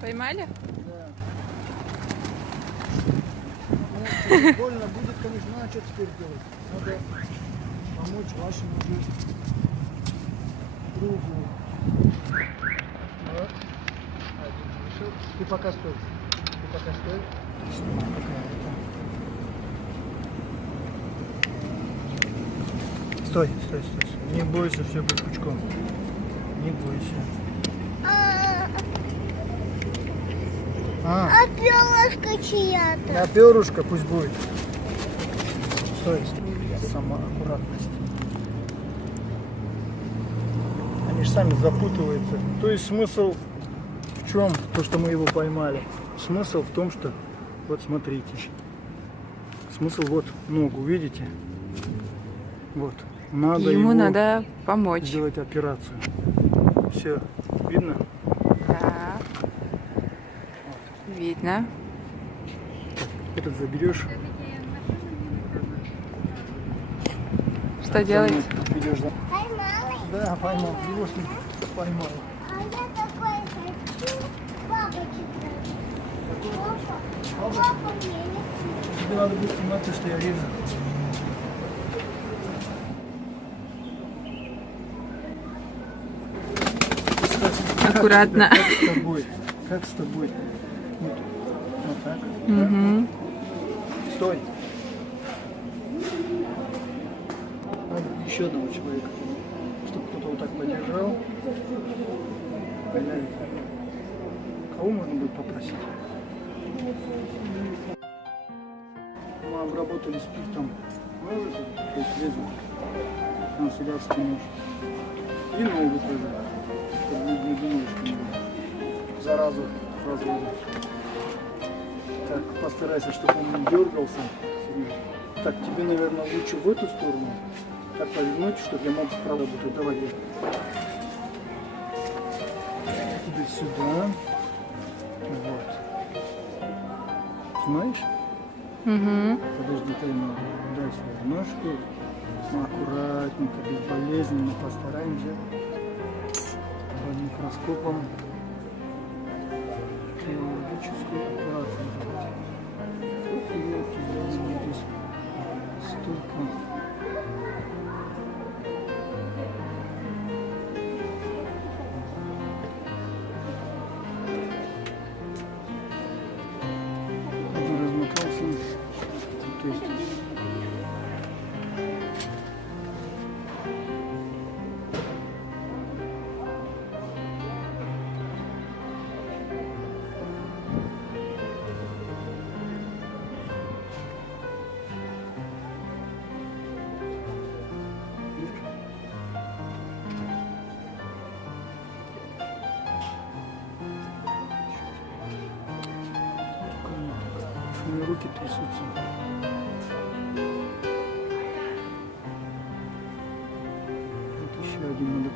Поймали? Да. Ну, больно будет, конечно, а что теперь делать? Надо помочь вашему уже другу. Вот. Один вышел. Ты пока стой. Ты пока стой. Снимай пока это. Стой, стой, стой, стой. Не бойся, все будет пучком. Не бойся. А перышко чья-то. А перышко пусть будет. Стой, стой. Сама аккуратность. Они же сами запутываются. То есть смысл в чем? То, что мы его поймали. Смысл в том, что вот смотрите. Смысл вот ногу, видите? Вот. Надо Ему его надо помочь. сделать операцию. Все, видно? Да. Видно. Этот заберешь. Что делать? Идешь за... Поймала. Да, поймал. Его ж поймал. А я такой хочу бабочек. Папа мне не Тебе надо будет снимать то, что я режу. Аккуратно. Как с тобой? Как с тобой? Вот, вот так. Угу. Стой. Надо еще одного человека, чтобы кто-то вот так подержал. Понятно. Кого можно будет попросить? Мы обработали спиртом. То есть лезу. Канцелярский нож. И ногу тоже. Чтобы не думали, что не заразу сразу. Так, постарайся, чтобы он не дергался. Так, тебе, наверное, лучше в эту сторону. Так повернуть, чтобы я мог справа работать. Давай. Тебе сюда. Вот. Знаешь? Угу. Подожди, дай свою ножку. Мы аккуратненько, безболезненно постараемся под микроскопом хирургическую операцию сделать. Здесь столько. Один размотался. То есть у меня руки трясутся. Вот еще один надо.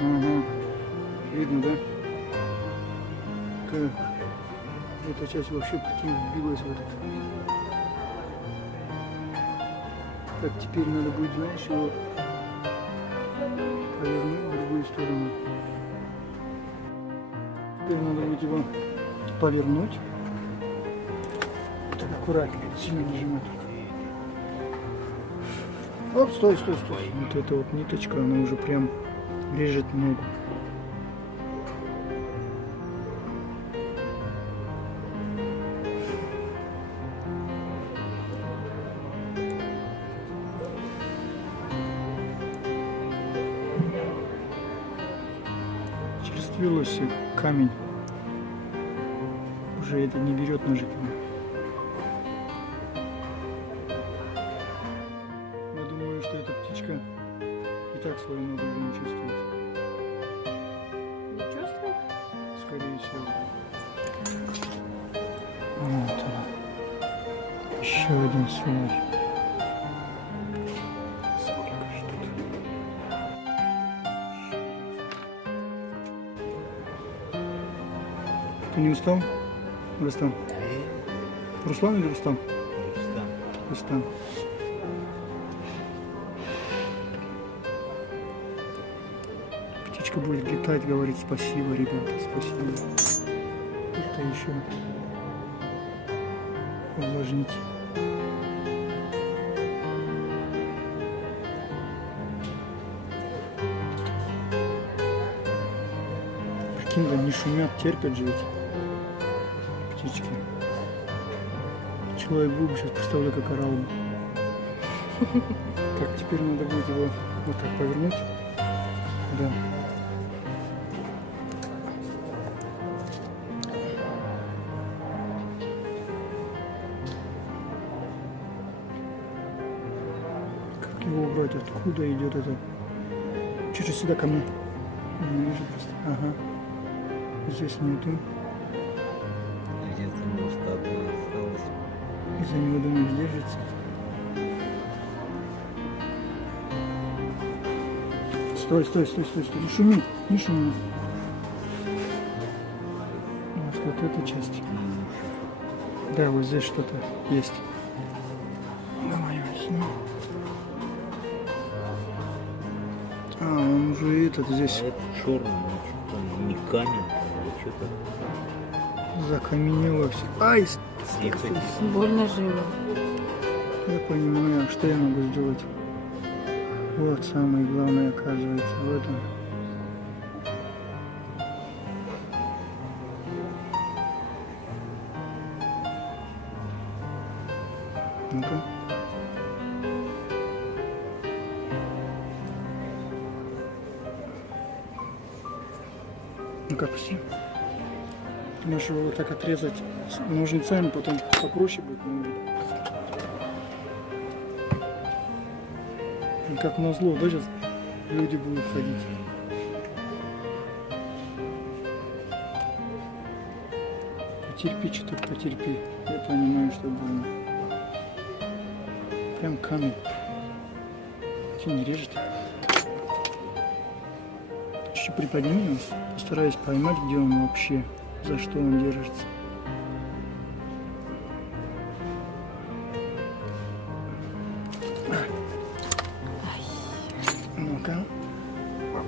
Ага. Видно, да? Как эта часть вообще прикинь вбилась в этот. Так, теперь надо будет, знаешь, его повернуть в другую сторону. Теперь надо будет его повернуть. Так, аккуратнее, сильно не сжимать. Оп, стой, стой, стой. Вот эта вот ниточка, она уже прям режет ногу. Черствился камень. Уже это не берет ножиками. Я думаю, что эта птичка и так свою ногу уже не чувствует. Не чувствует? Скорее всего. Вот он. Еще один свой. Сколько ж тут? Ты не устал? Рустам. Руслан или Рустам? Рустам. Птичка будет летать, говорить спасибо, ребята, спасибо. Это еще увлажнить. Прикинь, да не шумят, терпят жить. Птички. Человек был бы, сейчас представляю, как орал бы. Так, теперь надо будет его вот так повернуть. Да. Как его убрать? Откуда идет это? Чуть-чуть сюда ко мне. Не вижу просто. Ага. Здесь нету. Единственное, что одна осталась. Из-за него, думаю, держится. Стой, стой, стой, стой, стой. Не шуми, не шуми. Может, вот эта часть. Да, вот здесь что-то есть. Давай, возьми. А, он уже этот здесь А это черный, там не камень, а что-то. закаменело все. Ай, Снег такой. Больно живо. я понимаю, что я могу сделать. Вот самое главное, оказывается, вот он. Ну-ка. Ну-ка, пусти. Ты можешь его вот так отрезать с ножницами, потом попроще будет. И как назло, да, сейчас люди будут ходить. Потерпи, что-то потерпи. Я понимаю, что больно. Прям камень. Что, не режет? Чуть-чуть приподними его. Постараюсь поймать, где он вообще, за что он держится. Ну-ка.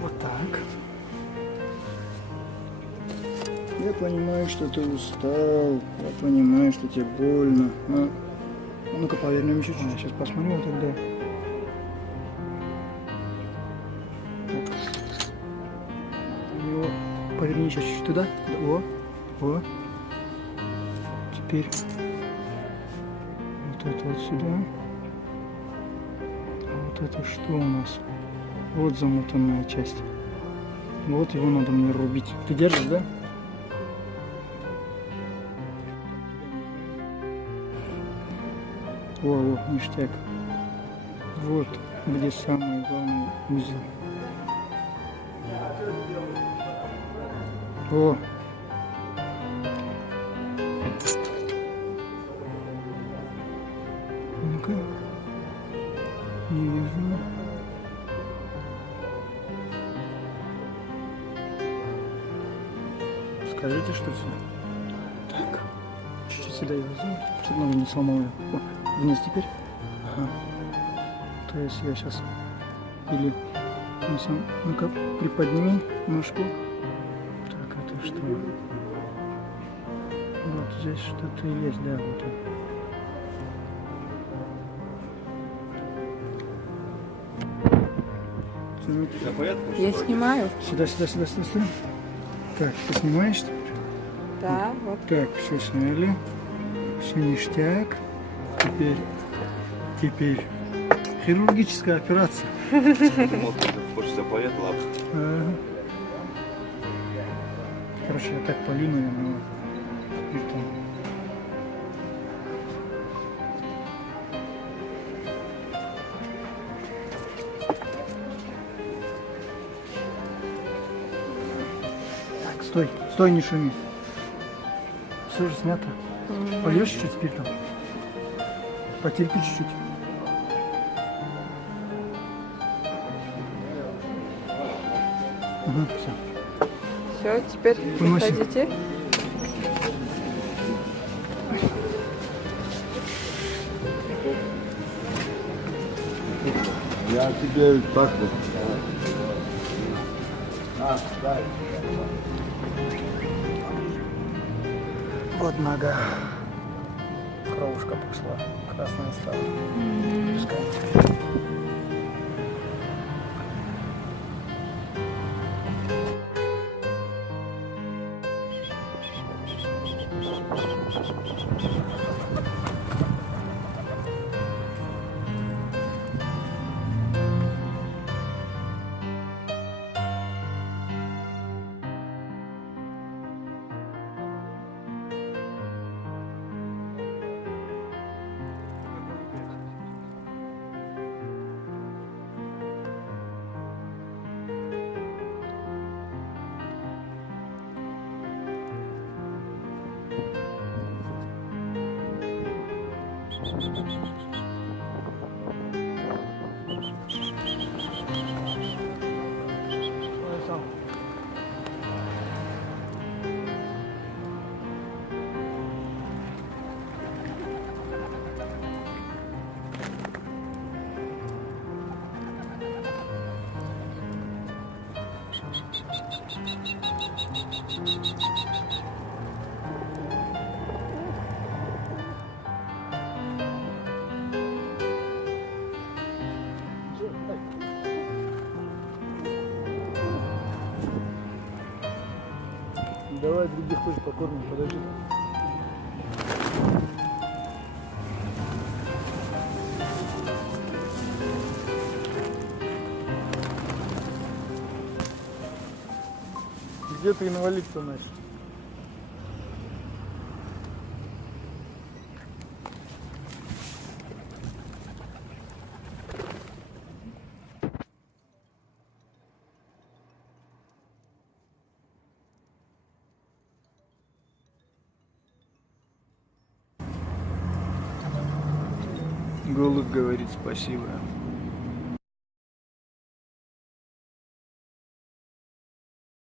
Вот так. Я понимаю, что ты устал. Я понимаю, что тебе больно. Но... Ну-ка, повернем чуть-чуть. Сейчас посмотрим тогда. Так. Его поверни еще чуть-чуть туда. О, о. Теперь вот это вот сюда. А вот это что у нас? Вот замотанная часть. Вот его надо мне рубить. Ты держишь, да? О, ништяк. Вот где самый главный узел. О! Ну-ка. Не вижу. Скажите, что все. Так. Чуть-чуть сюда я возьму. Чтобы ногу не сломал ее. О, вниз теперь. Ага. То есть я сейчас или ну-ка приподними ножку. Так, это что? Вот здесь что-то есть, да, вот он. Снимите. Я снимаю. Сюда, сюда, сюда, сюда, сюда. Так, ты снимаешь? Да, вот. Так, все сняли. Все ништяк. Теперь хирургическая операция. Думал, ты хочешь заповетал, Ага. Короче, я так полью, наверное, спиртом. Так, стой, не шуми. Все же снято. Польешь чуть-чуть спиртом? Потерпи чуть-чуть. Угу, все. Все, теперь Выносим. выходите. Я тебе так вот. А, дай. Вот нога. Кровушка пошла. Красная стала. Пускай. Давай других тоже покормим, подожди. Где ты инвалид-то, Настя? Голубь говорит спасибо.